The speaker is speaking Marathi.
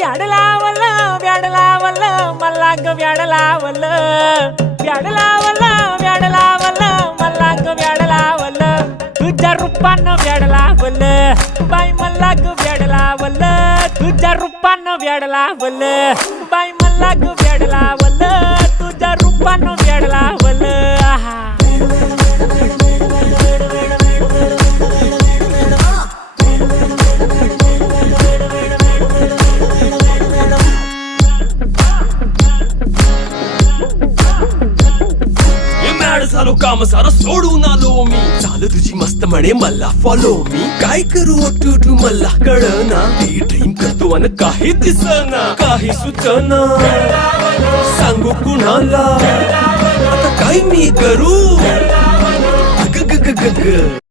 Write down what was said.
व्याड लावलं व्याड लावलं मला ग व्याड लावलं व्याड लावलं व्याड लावलं मला ग व्याड लावलं तुझ्या रूपानं व्याड लावलं बाई मला ग व्याड लावलं तुझ्या रूपानं व्याड लावलं बाई मला ग व्याड लावलं तुझ्या रूपानं व्याड लावलं आहा झालो काम सारं सोडून आलो मी चाल तुझी मस्त म्हणे मला फॉलो मी काय करू टू मला कळना ती ड्रीम करतो आणि काही दिसना काही सुचना सांगू कुणाला आता काय मी करू ग ग ग ग ग